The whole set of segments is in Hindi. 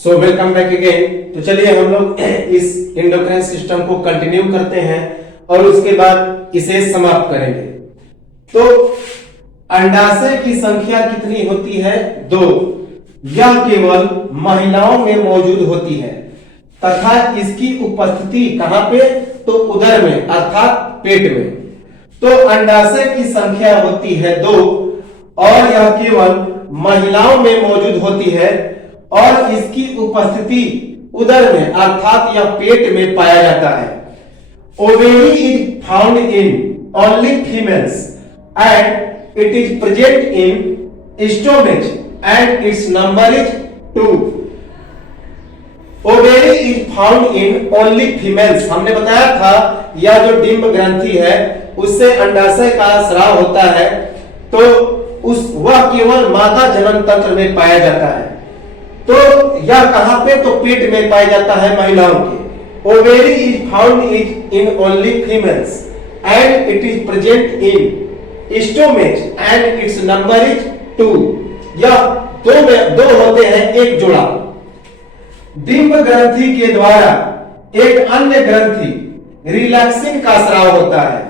So welcome back again. तो चलिए हम लोग इस एंडोक्राइन सिस्टम को कंटिन्यू करते हैं और उसके बाद इसे समाप्त करेंगे। तो अंडाशय की संख्या कितनी होती है? 2। यह केवल महिलाओं में मौजूद होती है तथा इसकी उपस्थिति कहां पे? तो उदर में अर्थात पेट में। तो अंडाशय की संख्या होती है 2 और यह केवल महिलाओं में मौजूद होती है और इसकी उपस्थिति उदर में अर्थात या पेट में पाया जाता है। Ovary is found in only females and it is present in stomach and its number is 2। Ovary is found in only females, हमने बताया था यह जो डिंब ग्रंथि है उससे अंडाशय का स्राव होता है, तो वह केवल मादा जनन तंत्र में पाया जाता है। तो यह कहां पे? तो पेट में पाया जाता है महिलाओं के। Ovary is found in only females and it is present in stomach and its number is 2। यह दो होते हैं, एक जोड़ा। डिंब ग्रंथि के द्वारा एक अन्य ग्रंथि रिलैक्सिन का स्राव होता है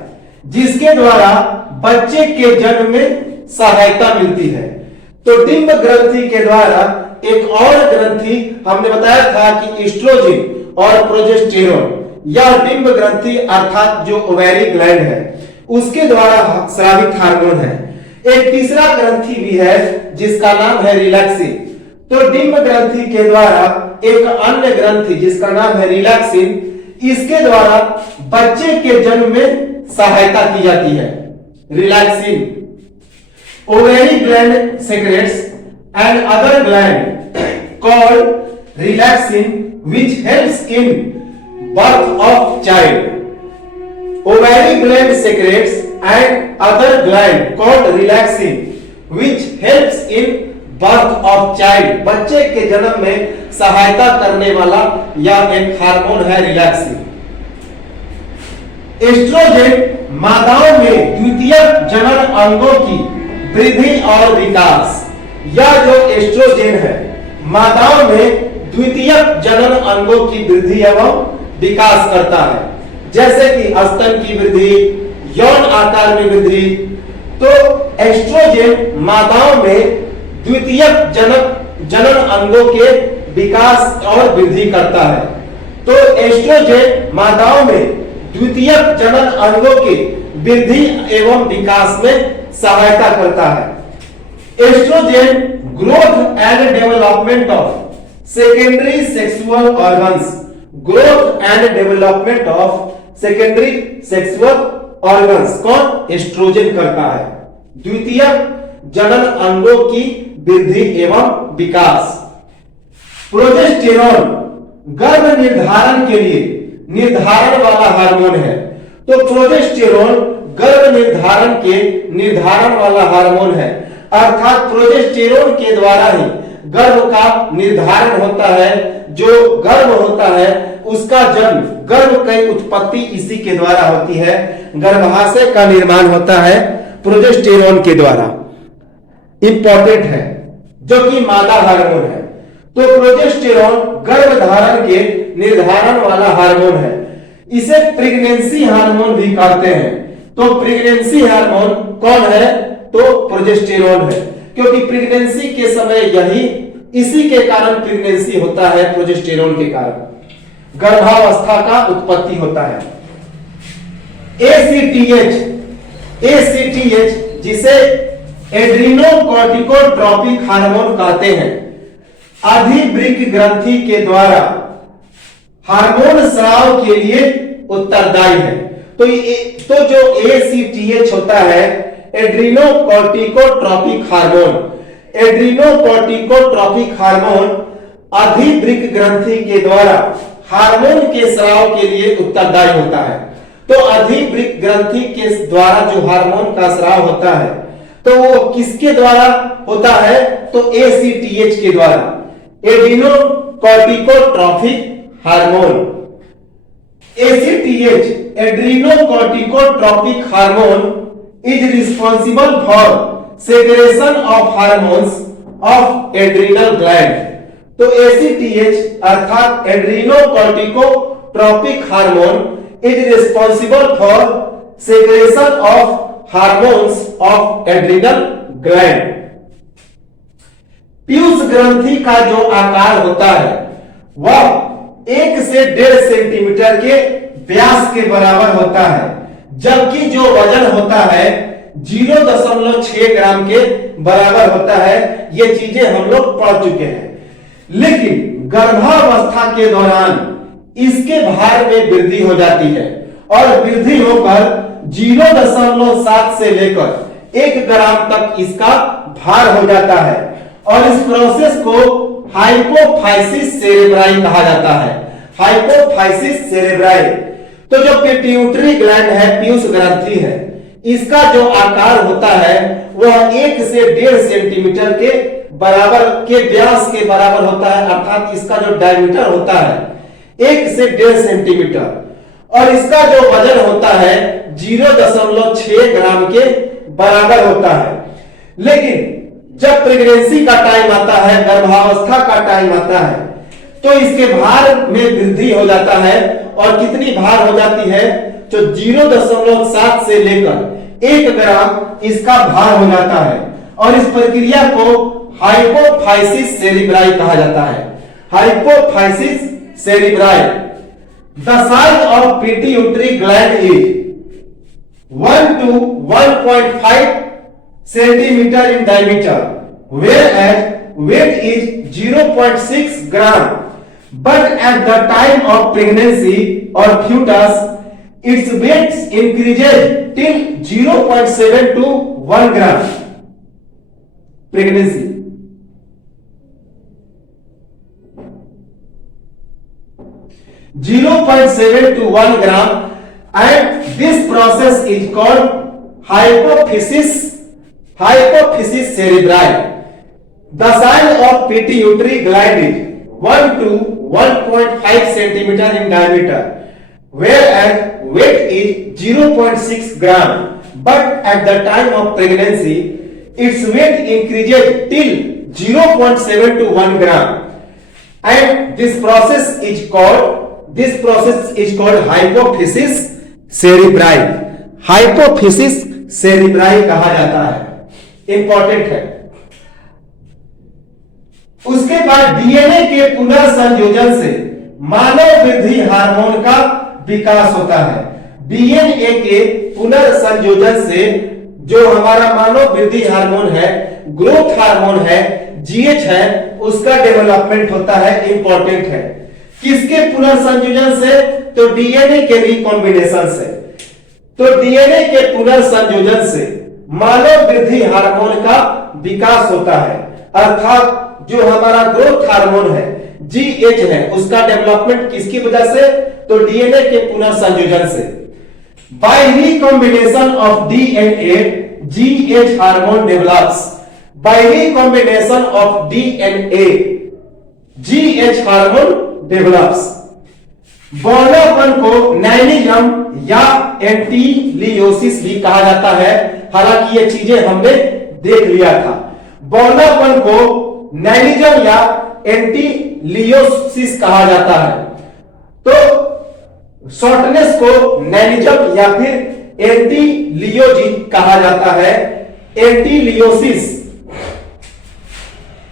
जिसके द्वारा बच्चे के जन्म में सहायता मिलती है। तो डिंब ग्रंथि के द्वारा एक और ग्रंथि हमने बताया था कि एस्ट्रोजन और प्रोजेस्टेरोन, यह डिंब ग्रंथि अर्थात जो ओवेरी ग्लैंड है उसके द्वारा स्रावित हार्मोन है। एक तीसरा ग्रंथि भी है जिसका नाम है रिलैक्सिन। तो डिंब ग्रंथि के द्वारा एक अन्य ग्रंथि जिसका नाम है रिलैक्सिन, इसके द्वारा बच्चे के जन्म में सहायता की जाती है। Relaxin ovary gland secretes and other gland called relaxin which helps in birth of child. Ovary gland secretes and other gland called relaxin which helps in birth of child. बच्चे के जन्म में सहायता करने वाला यह एक हार्मोन है रिलैक्सिन। एस्ट्रोजन मादाओं में द्वितीयक जनन अंगों की वृद्धि और विकास। यह जो एस्ट्रोजन है मादाओं में द्वितीयक जनन अंगों की वृद्धि एवं विकास करता है, जैसे कि स्तन की वृद्धि, यौन आकार में वृद्धि। तो एस्ट्रोजन मादाओं में द्वितीयक जनन अंगों के विकास और वृद्धि करता है। तो एस्ट्रोजन मादाओं में द्वितीयक जनन अंगों के वृद्धि एवं विकास में सहायता करता है। Estrogen growth and development of secondary sexual organs. Growth and development of secondary sexual organs कौन? एस्ट्रोजन करता है। द्वितीयक जनन अंगों की वृद्धि एवं विकास। प्रोजेस्टेरोन गर्भ निर्धारण के लिए निर्धारण वाला हार्मोन है। तो प्रोजेस्टेरोन गर्भ निर्धारण वाला हार्मोन है, अर्थात प्रोजेस्टेरोन के द्वारा ही गर्भ का निर्धारण होता है। जो गर्भ होता है उसका जन्म, गर्भ की उत्पत्ति इसी के द्वारा होती है। गर्भाशय का निर्माण होता है प्रोजेस्टेरोन के द्वारा। इंपॉर्टेंट है, जो कि मादा हार्मोन है। तो प्रोजेस्टेरोन गर्भधारण के निर्धारण वाला हार्मोन है। इसे प्रेगनेंसी हार्मोन भी कहते हैं। तो प्रेगनेंसी हार्मोन कौन है? तो प्रोजेस्टेरोन है, क्योंकि प्रेगनेंसी के समय इसी के कारण प्रेगनेंसी होता है, प्रोजेस्टेरोन के कारण गर्भावस्था का उत्पत्ति होता है। एसीटीएच जिसे एड्रीनोकॉर्टिकोट्रोपिक हार्मोन कहते हैं, अधिवृक्क ग्रंथि के द्वारा हार्मोन स्राव के लिए उत्तरदायी है। तो जो एसीटीएच होता है एड्रीनोकॉर्टिकोट्रोपिक हार्मोन, एड्रीनोकॉर्टिकोट्रोपिक हार्मोन अधिवृक्क ग्रंथि के द्वारा हार्मोन के स्राव के लिए उत्तरदायी होता है। तो अधिवृक्क ग्रंथि के द्वारा जो हार्मोन का स्राव होता है तो वो किसके द्वारा होता है? तो एसीटीएच के द्वारा, एड्रीनोकॉर्टिकोट्रोपिक hormone. ACTH adrenocorticotropic hormone is responsible for secretion of hormones of adrenal gland। तो ACTH अर्थात adrenocorticotropic hormone is responsible for secretion of hormones of adrenal gland. पीयूष ग्रंथि का जो आकार होता है वह 1 से 1.5 सेंटीमीटर के व्यास के बराबर होता है, जबकि जो वजन होता है 0.6 ग्राम के बराबर होता है। ये चीजें हम लोग पढ़ चुके हैं। लेकिन गर्भावस्था के दौरान इसके भार में वृद्धि हो जाती है और वृद्धि होकर 0.7 से लेकर 1 ग्राम तक इसका भार हो जाता है और इस प्रोसेस को हाइपोफाइसिस सेरेब्राई कहा जाता है। Hypophysis cerebri. तो जो पिट्यूटरी ग्लैंड है, पीयूष ग्रंथि है, इसका जो आकार होता है वह 1 से 1.5 सेंटीमीटर के बराबर के व्यास के बराबर होता है, अर्थात इसका जो डायमीटर होता है 1 से 1.5 सेंटीमीटर और इसका जो वजन होता है 0.6 ग्राम के बराबर होता है। लेकिन जब प्रेगनेंसी का टाइम आता है, गर्भावस्था का टाइम आता है, तो इसके भार में वृद्धि हो जाता है और कितनी भार हो जाती है तो 0.7 से लेकर 1 ग्राम इसका भार हो जाता है और इस प्रक्रिया को हाइपोफाइसिस सेरेब्राई कहा जाता है। Hypophysis cerebri. The size of pituitary gland is 1 to 1.5 centimeter in diameter, whereas weight is 0.6 gram. But at the time of pregnancy or fetus, its weight increases till 0.7 to 1 gram. Pregnancy. (0.7 to 1 gram) and this process is called hypophysis cerebri. The size of pituitary gland is 1 to 1.5 centimeter in diameter, whereas weight is 0.6 gram. But at the time of pregnancy, its weight increases till 0.7 to 1 gram, and this process is called hypophysis cerebri. Hypophysis cerebri कहा जाता है। इंपॉर्टेंट है। उसके बाद डीएनए के पुनर्संयोजन से मानव वृद्धि हार्मोन का विकास होता है। डीएनए के पुनर्संयोजन से जो हमारा मानव वृद्धि हार्मोन है, ग्रोथ हार्मोन है, जीएच है, उसका डेवलपमेंट होता है। इंपॉर्टेंट है। किसके पुनर्संयोजन से? तो डीएनए के रिकॉम्बिनेशन से। तो डीएनए के पुनर्संयोजन से मानव वृद्धि हार्मोन का विकास होता है, अर्थात जो हमारा ग्रोथ हार्मोन है, जीएच है, उसका डेवलपमेंट किसकी वजह से? तो डीएनए के पुनर्संयोजन से। By recombination of DNA, GH hormone develops. By recombination of DNA, GH hormone develops. बौनापन को नैनिज्म या एंटीलियोसिस भी कहा जाता है। हालांकि ये चीजें हमने देख लिया था। बौनापन को नैनिज्म या एंटीलियोसिस कहा जाता है। तो शॉर्टनेस को नैनिज्म या फिर एंटीलियोसिस कहा जाता है। एंटीलियोसिस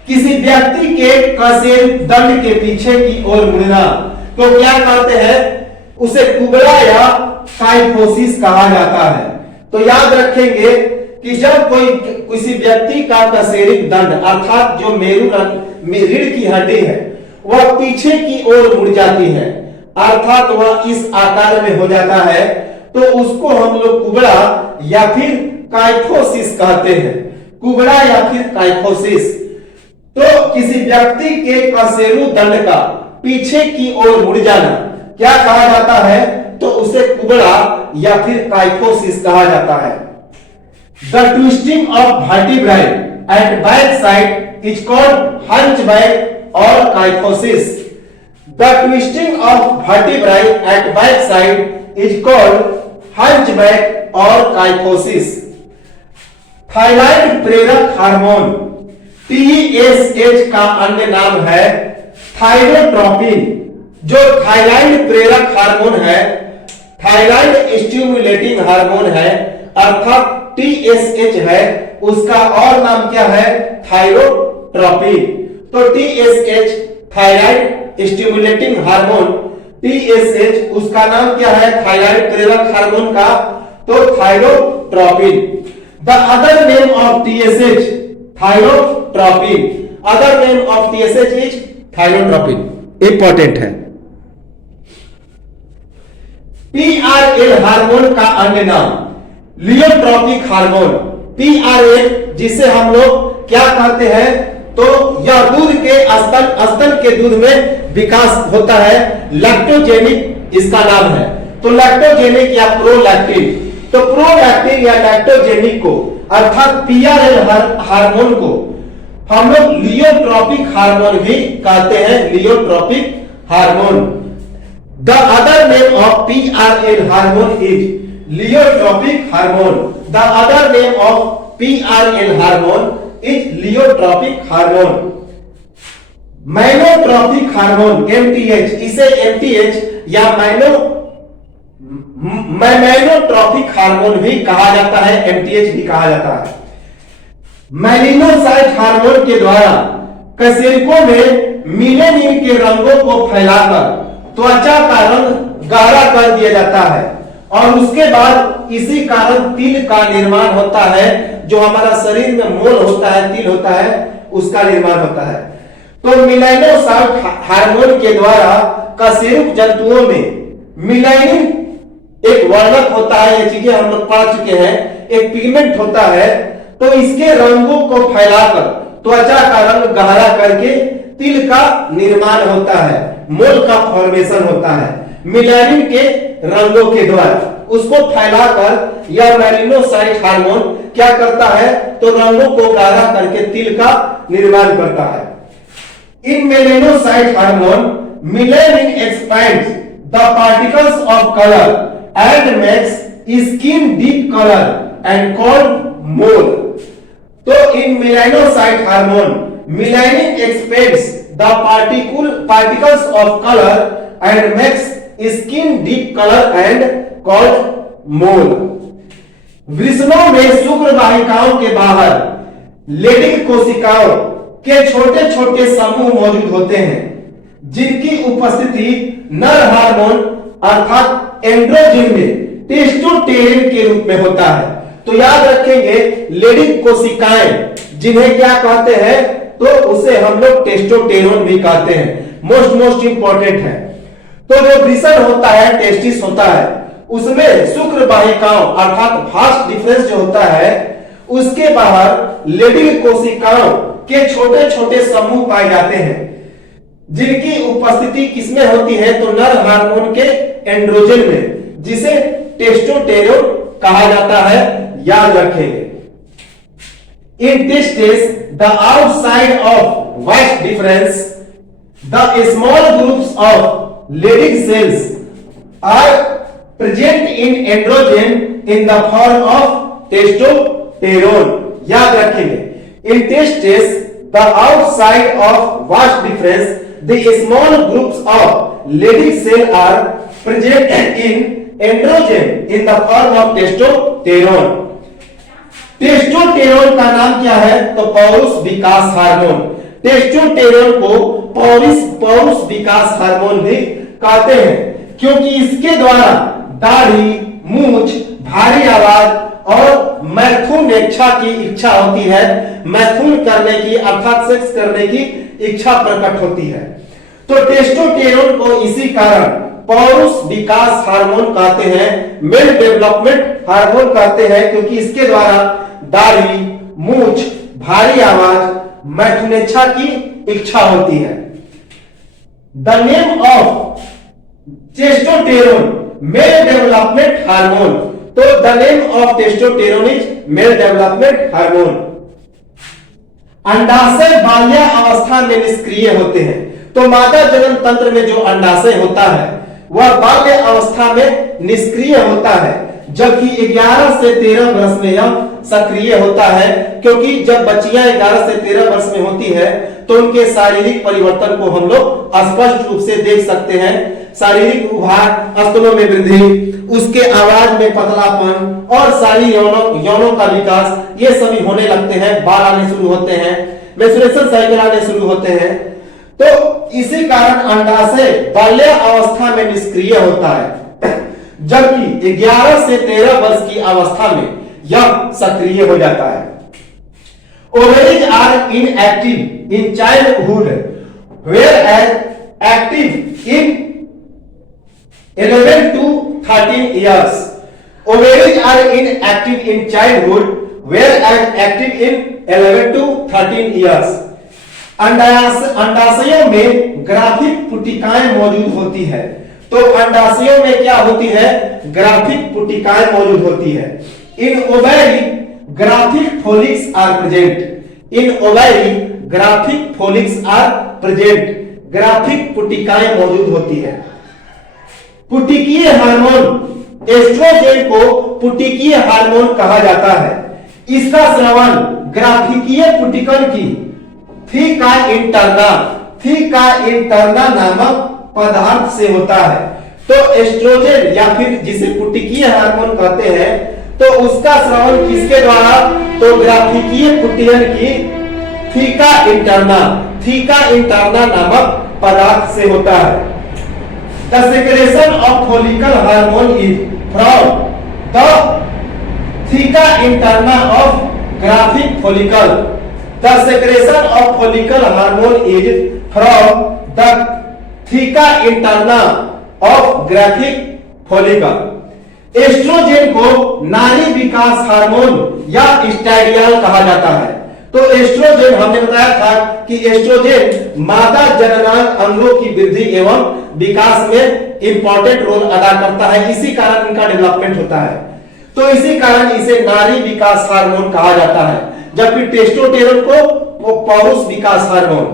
किसी व्यक्ति के कसेल दंड के पीछे की ओर मुड़ना, तो क्या कहते हैं? उसे कुबड़ा या काइफोसिस कहा जाता है। तो याद रखेंगे कि जब कोई किसी व्यक्ति का कसेरिक दंड अर्थात जो रीढ़ की हड्डी है वह पीछे की ओर मुड़ जाती है, अर्थात वह इस आकार में हो जाता है, तो उसको हम लोग कुबड़ा या फिर काइफोसिस कहते हैं। कुबड़ा या फिर काइफोसिस। तो किसी व्यक्ति के कसेरू दंड का पीछे की ओर मुड़ जाना क्या कहा जाता है? तो उसे कुबड़ा या फिर काइफोसिस कहा जाता है। The twisting of vertebrae at back side is called hunchback और kyphosis. The twisting of vertebrae at back side is called hunchback और काइफोसिस। थायराइड प्रेरक हार्मोन TSH का अन्य नाम है थायरोट्रोपिन जो थायराइड प्रेरक हार्मोन है, थायराइड स्टिमुलेटिंग हार्मोन है, अर्थात TSH है, उसका और नाम क्या है? थायरोट्रोपिन। तो TSH thyroid stimulating hormone, TSH उसका नाम क्या है? थायराइड प्रेरक हार्मोन का, तो thyrotropin. The other name of TSH thyrotropin, other name of TSH is thyrotropin, important है। PRL हार्मोन का अन्य नाम लियोट्रोपिक हार्मोन, PRL जिसे हम लोग क्या कहते हैं? तो यह दूध के स्तन के दूध में विकास होता है, लैक्टोजेनिक इसका नाम है। तो लैक्टोजेनिक या प्रोलैक्टिन, तो प्रोलैक्टिन या लैक्टोजेनिक को अर्थात PRL हार्मोन को हम लोग लियोट्रोपिक हार्मोन भी कहते हैं, luteotropic hormone. The other name of PRL hormone is luteotropic hormone, the other name of PRL hormone is luteotropic hormone. Melanotropic hormone MTH, इसे MTH या माइनोट्रोपिक हार्मोन भी कहा जाता है, MTH भी कहा जाता है। मेलिनोसाइट हार्मोन के द्वारा कशेरुकों में मेलानिन के रंगों को फैलाकर त्वचा का रंग गहरा कर दिया जाता है और उसके बाद इसी कारण तिल का निर्माण होता है, जो हमारा शरीर में मोल होता है, तिल होता है, उसका निर्माण होता है। तो मेलानोसाइट हार्मोन के द्वारा कशेरुक जंतुओं में मेलानिन एक वर्णक होता है, ये चीजें हम लोग पढ़ चुके हैं, एक पिगमेंट होता है, तो इसके रंगों को फैलाकर त्वचा का रंग गहरा करके तिल का निर्माण होता है, मोल का फॉर्मेशन होता है मेलानिन के रंगों के द्वारा। उसको फैलाकर यह मेलिनोसाइट हार्मोन क्या करता है? तो रंगों को गहरा करके तिल का निर्माण करता है। इन melanocyte hormone melanin expands the particles of colour and makes skin deep colour and called mole. तो इन melanocyte hormone melanin expands the particles of color and makes skin deep color and called mole। वृषणों में शुक्र वाहिकाओं के बाहर लेडिक कोशिकाओं के छोटे छोटे समूह मौजूद होते हैं, जिनकी उपस्थिति नर हार्मोन अर्थात एंड्रोजन में टेस्टोस्टेरोन के रूप में होता है। तो याद रखेंगे, लेडिक कोशिकाएं जिन्हें क्या कहते हैं? तो उसे हम लोग टेस्टोस्टेरोन भी कहते हैं, मोस्ट इंपॉर्टेंट है। तो जो वृषण होता है, टेस्टिस होता है, उसमें शुक्र वाहिकाओं अर्थात फास्ट डिफरेंस जो होता है, उसके बाहर लेडिक कोशिकाओं के छोटे छोटे समूह पाए जाते हैं, जिनकी उपस्थिति किसमें होती है? तो नर हार्मोन के एंड्रोजन में, जिसे टेस्टोस्टेरोन कहा जाता है, याद रखेंगे। In testes, the outside of vast difference, the small groups of Leydig cells are present in androgen in the form of testosterone। याद रखेंगे, in testes, the outside of vast difference, the small groups of Leydig cell are present in androgen in the form of testosterone। Testosterone का नाम क्या है? तो पौरुष विकास हार्मोन। टेस्टोस्टेरोन को पौरुष विकास हार्मोन भी कहते हैं, क्योंकि इसके द्वारा दाढ़ी, मूंछ, भारी आवाज और मैथुनेच्छा की इच्छा होती है, मैथुन करने की अर्थात सेक्स करने की इच्छा प्रकट होती है। तो टेस्टोस्टेरोन को इसी कारण पौरुष विकास हार्मोन कहते हैं, मेल डेवलपमेंट हार्मोन कहते हैं, क्योंकि इसके द्वारा दाढ़ी, मूंछ, भारी आवाज, मैथुनेच्छा की इच्छा होती है। The name of testosterone male development hormone, तो the name of testosterone is male development hormone. अंडाशय बाल्या अवस्था में निष्क्रिय होते हैं, तो मादा जनन तंत्र में जो अंडाशय होता है वह बाल्य अवस्था में निष्क्रिय होता है, जबकि 11 से 13 वर्ष में यह सक्रिय होता है, क्योंकि जब बच्चियां 11 से 13 वर्ष में होती है तो उनके शारीरिक परिवर्तन को हम लोग स्पष्ट रूप से देख सकते हैं। शारीरिक उभार, स्तनों में वृद्धि, उसके आवाज में पतलापन और सारी यौनों का विकास, ये सभी होने लगते हैं। बाल आने शुरू होते हैं, मेंस्ट्रुएशन साइकिल आने शुरू होते हैं। तो इसी कारण अंडाशय बाल्य अवस्था में निष्क्रिय होता है, जबकि 11 से 13 वर्ष की अवस्था में यह सक्रिय हो जाता है। Ovaries are inactive in childhood, whereas active in 11 to 13 years. Ovaries are inactive in childhood, whereas active in 11 to 13 years. अंडाशयों में ग्राफिक पुटिकाएं मौजूद होती है। तो अंडाशयों में क्या होती है? ग्राफिक पुटिकाएं मौजूद होती है। In ovary graphic follicles are present. In ovary graphic follicles are present. Graphic पुटिकाएं मौजूद होती है। पुटिकीय हार्मोन एस्ट्रोजेन को पुटिकीय हार्मोन कहा जाता है। इसका स्रावन ग्राफिकीय पुटिकन की थीका इंटरना नामक पदार्थ से होता है। तो एस्ट्रोजेन या फिर जिसे पुटिकीय हार्मोन कहते हैं, तो उसका स्रावन किसके द्वारा? तो ग्राफिकीय पुटिकन की थीका इंटरना नामक पदार्थ से होता है। The secretion of follicle hormone is from the theca interna of graphic follicle. The secretion of follicle hormone is from the theca interna of graphic follicle. Estrogen को नारी विकास हार्मोन या स्टेरियल कहा जाता है। तो एस्ट्रोजेन हमने बताया था कि एस्ट्रोजेन मादा जननांग अंगों की वृद्धि एवं विकास में इंपॉर्टेंट रोल अदा करता है, इसी कारण इनका डेवलपमेंट होता है। तो इसी कारण इसे नारी विकास हार्मोन कहा जाता है, जबकि टेस्टोस्टेरोन को वो पौरुष विकास हार्मोन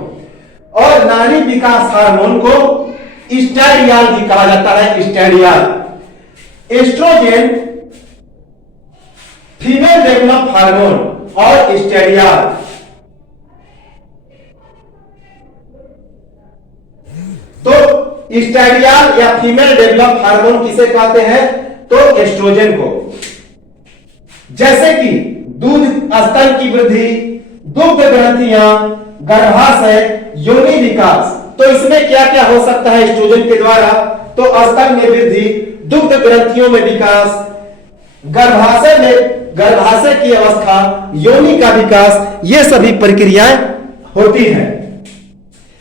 और नारी विकास हार्मोन को स्टेरियल भी कहा जाता है। स्टेरियल एस्ट्रोजेन फीमेल डेवलप हार्मोन और स्टेरियल तो स्टेरियल या फीमेल डेवलप हार्मोन किसे कहते हैं? तो एस्ट्रोजेन को। जैसे कि दूध स्तन की वृद्धि, दुग्ध ग्रंथियां, गर्भाशय, योनि विकास। तो इसमें क्या क्या हो सकता है एस्ट्रोजन के द्वारा? तो स्तन में वृद्धि, दुग्ध ग्रंथियों में विकास, गर्भाशय की अवस्था, योनि का विकास, ये सभी प्रक्रियाएं होती हैं।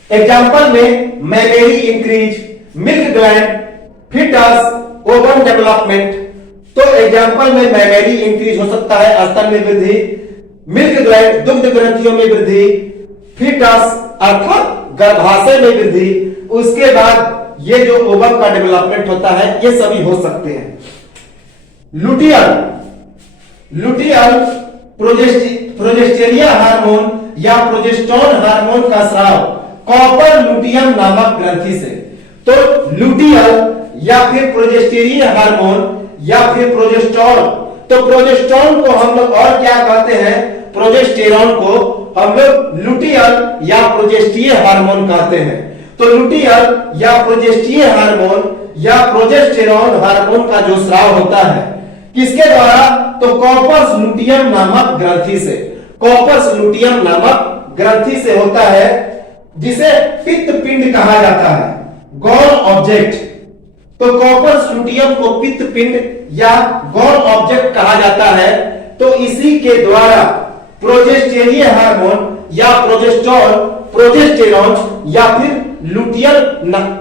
एग्जाम्पल में mammary increase, milk gland, foetus, ovum development. तो एग्जाम्पल में मैमेरी इंक्रीज हो सकता है, स्तन में वृद्धि, मिल्क ग्लैंड, दुग्ध ग्रंथियों में वृद्धि, फीटस अर्थात गर्भाशय में वृद्धि, उसके बाद ये जो ओवम का डेवलपमेंट होता है, ये सभी हो सकते हैं। लुटियल प्रोजेस्टेरिया हार्मोन या प्रोजेस्टेरोन हार्मोन का स्राव कॉपर लुटियम नामक ग्रंथि से। तो लुटियल या फिर प्रोजेस्टेरिया हार्मोन या फिर प्रोजेस्टेरोन, तो प्रोजेस्टेरोन को हम लोग और क्या कहते हैं? प्रोजेस्टेरोन को हम लोग लुटियल या प्रोजेस्टीय हार्मोन कहते हैं। तो लुटियल या प्रोजेस्टीय हार्मोन या प्रोजेस्टेरोन हार्मोन का जो स्राव होता है किसके द्वारा? तो कॉर्पस लुटियम नामक ग्रंथि से। कॉर्पस लुटियम नामक ग्रंथि से होता है, जिसे पित्त पिंड कहा जाता है, गॉल ऑब्जेक्ट। तो कॉर्पस लुटियम को पित्त पिंड या गॉल ऑब्जेक्ट कहा जाता है। तो इसी के द्वारा प्रोजेस्टेरिया हार्मोन या प्रोजेस्टेरोन या फिर लुटियल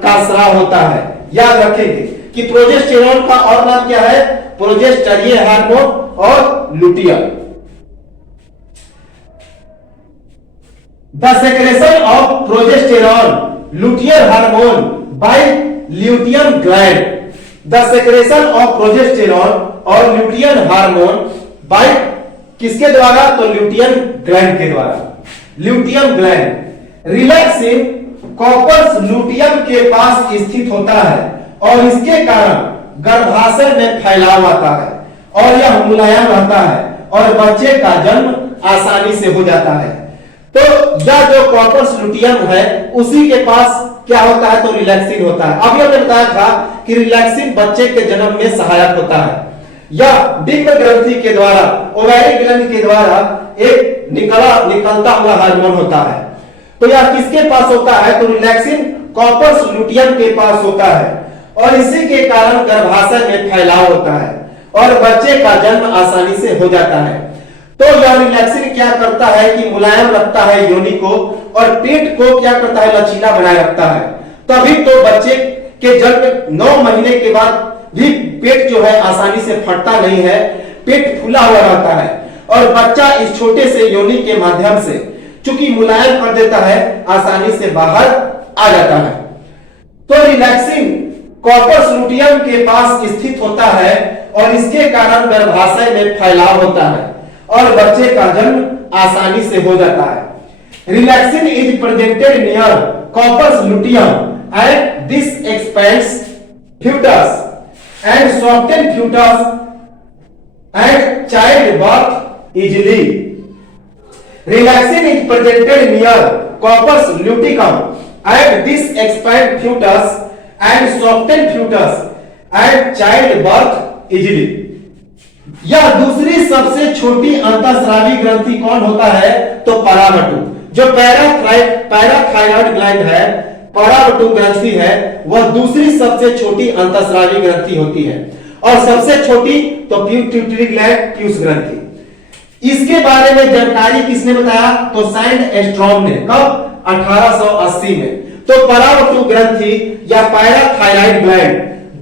का स्राव होता है। याद रखेंगे कि प्रोजेस्टेरोन का और नाम क्या है? प्रोजेस्टेरिया हार्मोन और luteal. The secretion of progesterone luteal hormone by lutein gland. The secretion of progesterone और लुटियन हार्मोन बाय किसके द्वारा? तो ल्यूटियन ग्लैंड के द्वारा। Lutein gland relaxing corpus luteum के पास स्थित होता है और इसके कारण गर्भाशय में फैलाव आता है और यह मुलायम रहता है और बच्चे का जन्म आसानी से हो जाता है। तो यह जो कॉर्पस लुटियम है उसी के पास क्या होता है, तो रिलैक्सिन होता है। अभी हमने बताया था कि रिलैक्सिन बच्चे के जन्म में सहायक होता है। यह डिंब ग्रंथि के द्वारा, ओवैरिक ग्लैंड के द्वारा एक निकलता हुआ हार्मोन होता है। तो यह किसके पास होता है, तो रिलैक्सिन कॉर्पस लुटियम के पास होता है और इसी के कारण गर्भाशय में फैलाव होता है और बच्चे का जन्म आसानी से हो जाता है। तो यह रिलैक्सिन क्या करता है कि मुलायम रखता है योनि को और पेट को क्या करता है, लचीला बनाए रखता है। तभी तो बच्चे के जन्म 9 महीने के बाद भी पेट जो है आसानी से फटता नहीं है, पेट फूला हुआ रहता है और बच्चा इस छोटे से योनि के माध्यम से चूंकि मुलायम कर देता है, आसानी से बाहर आ जाता है। तो रिलैक्सिन कॉर्पस लुटियम के पास स्थित होता है और इसके कारण गर्भाशय में फैलाव होता है और बच्चे का जन्म आसानी से हो जाता है। Relaxin is presented near corpus luteum and this expends fetus and soften fetus and child birth easily. Relaxin is presented near corpus luteum and this expand fetus and soften fetus and child birth easily. यह दूसरी सबसे छोटी अंतःस्रावी ग्रंथि कौन होता है, तो परावटु। जो पैराथायरॉइड ग्लैंड है, परावटु ग्रंथि है, वह दूसरी सबसे छोटी अंतःस्रावी ग्रंथि होती है और सबसे छोटी तो पिट्यूटरी ग्लैंड, पीयूष ग्रंथि। इसके बारे में जानकारी किसने बताया, तो सैंडस्ट्रॉम ने। कब, 1880 में। तो परावटु ग्रंथि या पैराथायरॉइड ग्लैंड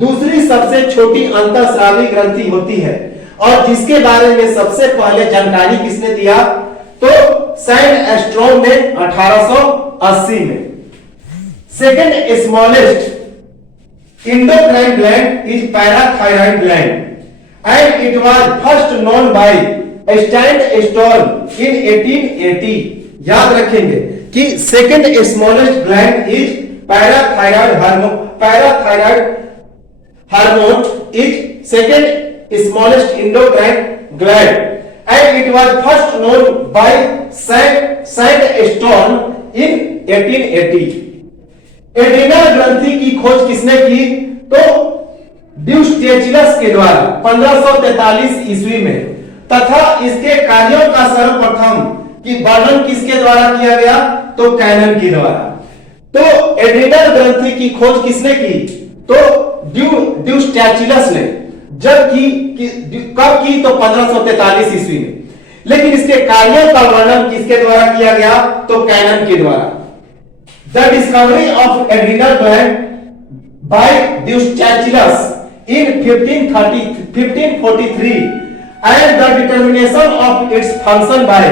दूसरी सबसे छोटी अंतःस्रावी ग्रंथि होती है और जिसके बारे में सबसे पहले जानकारी किसने दिया, तो सैंडस्ट्रॉम ने 1880 में। Second smallest endocrine gland is parathyroid gland and it was first known by Sandstrom in 1880। याद रखेंगे कि second smallest gland is parathyroid hormone is second smallest endocrine gland and it was first known by Sandstrom in 1880। Adrenal ग्रंथि की खोज किसने की, तो ड्यूस्टेचिलस के द्वारा 1543 ईस्वी में, तथा इसके कार्यों का सर्वप्रथम की वर्णन किसके द्वारा किया गया, तो कैनन के द्वारा। तो एड्रिनल ग्रंथि की खोज किसने की, तो ड्यूस्टेचिलस ने। जबकि कब की, तो 1543 ईस्वी में। लेकिन इसके कार्यों का वर्णन किसके द्वारा किया गया, तो कैनन के द्वारा। The discovery of adrenal gland by Deuschatulus in 1543 and the determination of its function by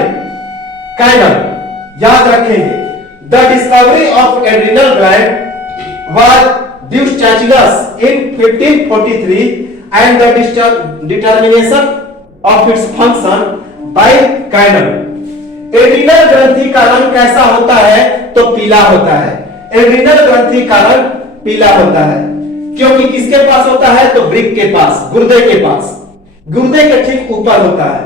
Cannon। याद रखेंगे, the discovery of adrenal gland was Deuschatulus in 1543 and the determination of its function by Cannon। Adrenal ग्रंथि का रंग कैसा होता है, तो पीला होता है। एड्रिनल ग्रंथि का रंग पीला होता है क्योंकि किसके पास होता है, तो वृक्क के पास, गुर्दे के पास, गुर्दे के ठीक ऊपर होता है।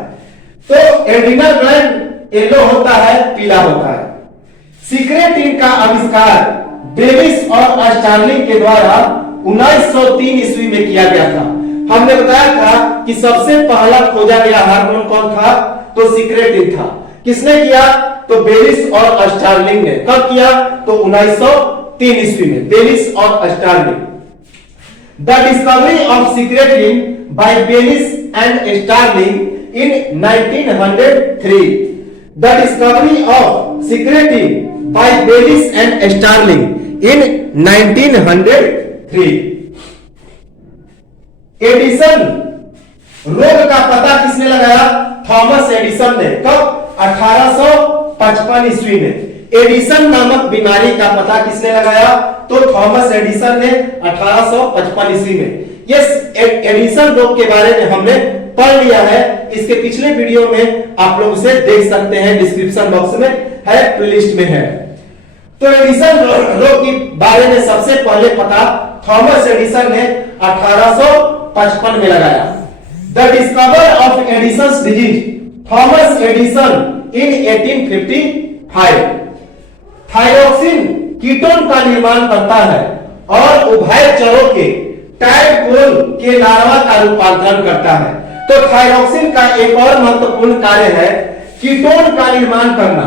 तो एड्रिनल ग्लैंड येलो होता है, पीला होता है। सिक्रेटिन का आविष्कार डेविस और स्टार्लिंग के द्वारा 1903 ईस्वी में किया गया था। हमने बताया था कि सबसे पहला खोजा गया हार्मोन कौन था, तो सिक्रेटिन था। किसने किया, तो बेलिस और स्टार्लिंग ने। कब किया, तो 1903 ईस्वी में, बेलिस और Starling. The discovery of secretin by Bayliss and Starling in 1903। The discovery of secretin by Bayliss and Starling in 1903। Addison रोग का पता किसने लगाया, थॉमस एडिसन ने। कब, 1855 ईस्वी में। एडिसन नामक बीमारी का पता किसने लगाया, तो थॉमस एडिसन ने 1855 ईस्वी में। यस, एडिसन रोग के बारे में हमने पढ़ लिया है। इसके पिछले वीडियो में आप लोग उसे देख सकते हैं, डिस्क्रिप्शन बॉक्स में है, प्लेलिस्ट में है। तो एडिसन रोग के बारे में सबसे पहले पता थॉमस एडिसन ने 1855 में लगाया। The discover of Edison's disease Thomas Edison in 1855। 5। Thyroxine ketone का निर्माण करता है और उभयचरों के टाइडपोल के लार्वा का रूपांतरण करता है। तो थायरोक्सिन का एक और महत्वपूर्ण कार्य है कीटोन का निर्माण करना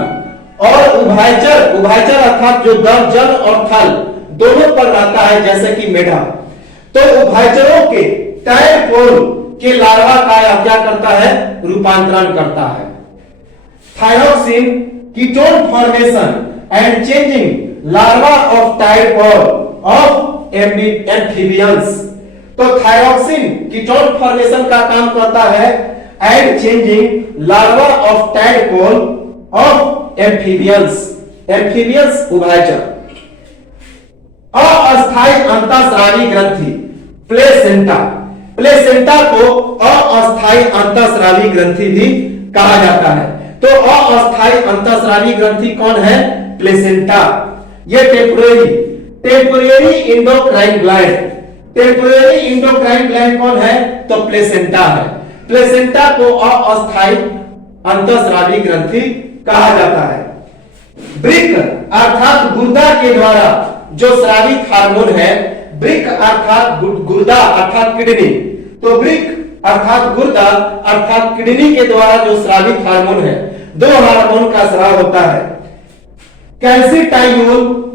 और उभयचर अर्थात जो जल और थल दोनों पर रहता है जैसे कि मेढा, तो उभयचरों के टाइडपोल के लार्वा का क्या करता है, रूपांतरण करता है। Thyroxine ketone formation and changing larva of tadpole of amphibians. तो थायरोक्सिन कीटोन फॉर्मेशन का काम करता है and changing larva of tadpole of amphibians उभयचर। अस्थायी अंतःस्रावी ग्रंथि प्लेसेंटा को अस्थायी अंतःस्रावी ग्रंथि भी कहा जाता है। तो अस्थायी अंतःस्रावी ग्रंथि कौन है, प्लेसेंटा। ये टेम्पोरेरी इंडोक्राइन ग्लैंड कौन है, तो प्लेसेंटा है। प्लेसेंटा को अस्थायी अंतःस्रावी ग्रंथि कहा जाता है। वृक्क अर्थात गुर्दा के द्वारा जो स्रावित हार्मोन है, वृक्क अर्थात गुर्दा अर्थात किडनी, तो वृक्क अर्थात गुर्दा अर्थात किडनी के द्वारा जो स्रावित हार्मोन है, दो हार्मोन का स्राव होता है, कैल्सिटाइल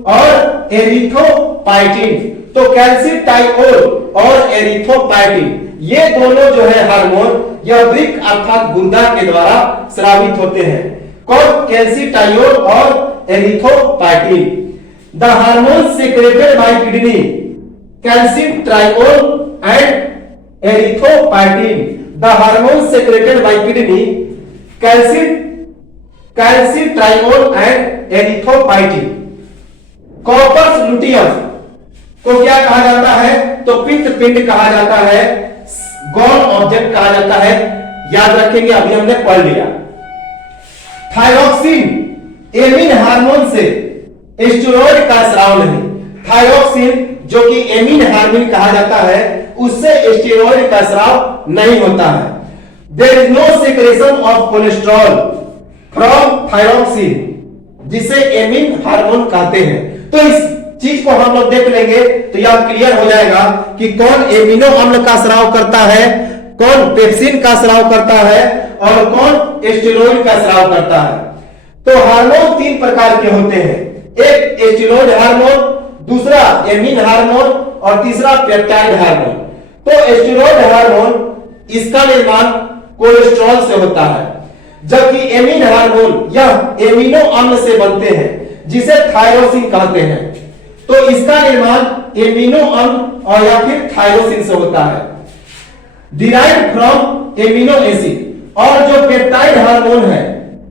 और एरिथ्रोपाइटिन। तो कैल्सिटाइल और एरिथ्रोपाइटिन ये दोनों जो है हार्मोन यह वृक्क अर्थात गुर्दा के द्वारा स्रावित होते हैं। कौन, कैल्सिटाइल और erythropoietin. The hormone secreted by kidney calcitriol and erythropoietin. The hormone secreted by kidney calcitriol and erythropoietin. Corpus luteum को क्या कहा जाता है, तो पित्त पिंड कहा जाता है, गॉल ऑब्जेक्ट कहा जाता है। याद रखेंगे, अभी हमने पढ़ लिया। थायरोक्सिन एमिन हार्मोन से स्टेरॉइड का स्राव नहीं। थायरोक्सिन जो कि एमिन हार्मोन कहा जाता है उससे स्टेरॉइड का स्राव नहीं होता है। There is no secretion of cholesterol from thyroxine, जिसे एमिन हार्मोन कहते हैं। तो इस चीज को हम लोग देख लेंगे तो यह क्लियर हो जाएगा कि कौन एमिनो अम्ल का स्राव करता है, कौन पेप्सिन का स्राव करता है और कौन स्टेरॉइड का स्राव करता है। तो हार्मोन तीन प्रकार के होते हैं, एक स्टेरॉइड हार्मोन, दूसरा एमिन हार्मोन और तीसरा पेप्टाइड हार्मोन। तो स्टेरॉइड हार्मोन इसका निर्माण कोलेस्ट्रॉल से होता है, जबकि एमिन हार्मोन यह एमिनो अम्ल से बनते हैं जिसे थायरोसिन कहते हैं। तो इसका निर्माण एमिनो अम्ल और या फिर थायरोसिन से होता है, डिराइव्ड फ्रॉम एमिनो एसिड। और जो पेप्टाइड हार्मोन है,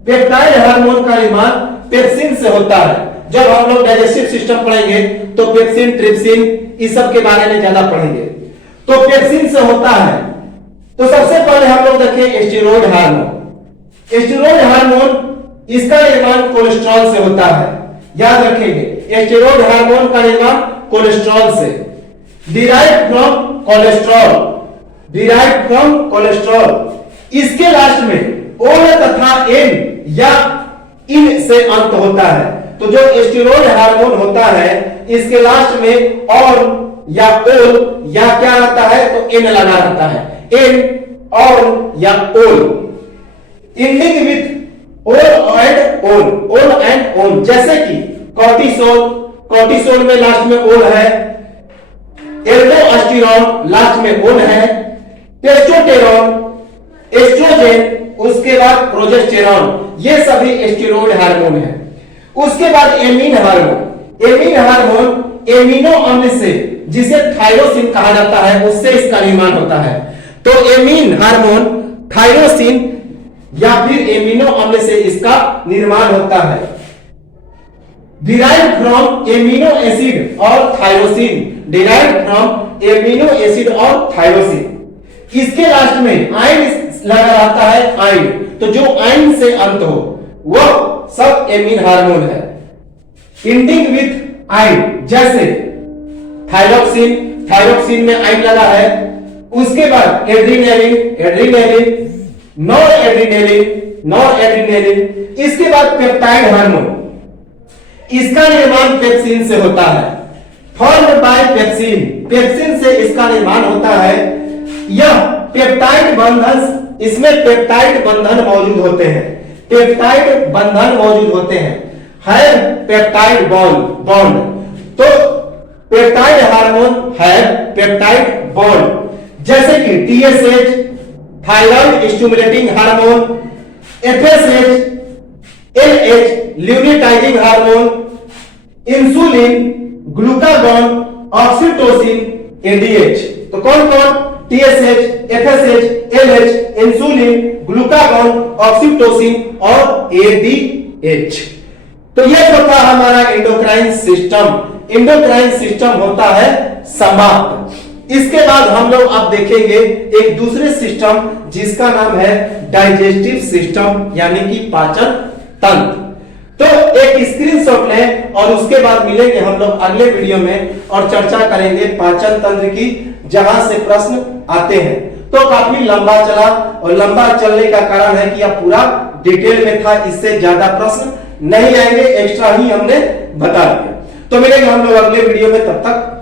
पेप्टाइड हार्मोन का निर्माण पेप्सिन से होता है। जब हम लोग डाइजेस्टिव सिस्टम पढ़ेंगे तो पेप्सिन, ट्रिप्सिन इस सब के बारे में ज्यादा पढ़ेंगे। तो पेप्सिन से होता है। तो सबसे पहले हम लोग देखें स्टेरॉइड हार्मोन। स्टेरॉइड हार्मोन इसका निर्माण कोलेस्ट्रॉल से होता है। याद रखेंगे, स्टेरॉइड हार्मोन का निर्माण कोलेस्ट्रॉल से। Derived from cholesterol. इसके लास्ट में ओ तथा एन या इन से अंत होता है। तो जो स्टेरॉइड हार्मोन होता है इसके लास्ट में और या ओल या क्या रहता है, तो एन लगा रहता है, एन और या ओल। इंडिंग विथ ओल एंड ओन, जैसे कि कॉर्टिसोल में लास्ट में ओल है, एल्डोस्टेरोन लास्ट में ओल है, टेस्टोस्टेरोन, एस्ट्रोजन, उसके बाद प्रोजेस्टेरोन, ये सभी स्टेरॉइड हार्मोन है। उसके बाद एमिन हार्मोन एमिनो अम्ल से, जिसे थायरोसिन कहा जाता है, उससे इसका निर्माण होता है। तो एमिन हार्मोन थायरोसिन या फिर एमिनो अम्ल से इसका निर्माण होता है। डिराइव्ड फ्रॉम एमिनो एसिड और thyroxine, derived from amino acid और थायरोसिन। इसके लास्ट में आयन लगा रहता है, आयन। तो जो आयन से अंत हो वह सब एमिन हार्मोन है। इंडिंग विथ आयन, जैसे थायरोक्सिन में आयन लगा है। उसके बाद adrenaline, nor adrenaline, nor adrenaline. इसके बाद पेप्टाइड हार्मोन, इसका निर्माण पेप्सिन से होता है, फॉर्म्ड बाय पेप्सिन, पेप्सिन से इसका निर्माण होता है। यह पेप्टाइड बंधन, इसमें पेप्टाइड बंधन मौजूद होते हैं, पेप्टाइड बंधन मौजूद होते हैं, है पेप्टाइड बॉन्ड। तो पेप्टाइड हार्मोन है पेप्टाइड बॉन्ड, जैसे कि TSH thyroid stimulating hormone, FSH, LH luteinizing hormone, insulin, glucagon, oxytocin, ADH. तो कौन कौन? TSH, FSH, LH, insulin, glucagon, oxytocin और एडीएच। तो यह जो था हमारा एंडोक्राइन सिस्टम। एंडोक्राइन सिस्टम होता है समाप्त। इसके बाद हम लोग अब देखेंगे एक दूसरे सिस्टम जिसका नाम है डाइजेस्टिव सिस्टम, यानी कि पाचन तंत्र। तो एक स्क्रीनशॉट लें और उसके बाद मिलेंगे हम लोग अगले वीडियो में और चर्चा करेंगे पाचन तंत्र की, जहां से प्रश्न आते हैं। तो काफी लंबा चला और लंबा चलने का कारण है कि यह पूरा डिटेल में था, इससे ज्यादा प्रश्न नहीं आएंगे, एक्स्ट्रा ही हमने बता दिया। तो मिलेंगे हम लोग अगले वीडियो में, तब तक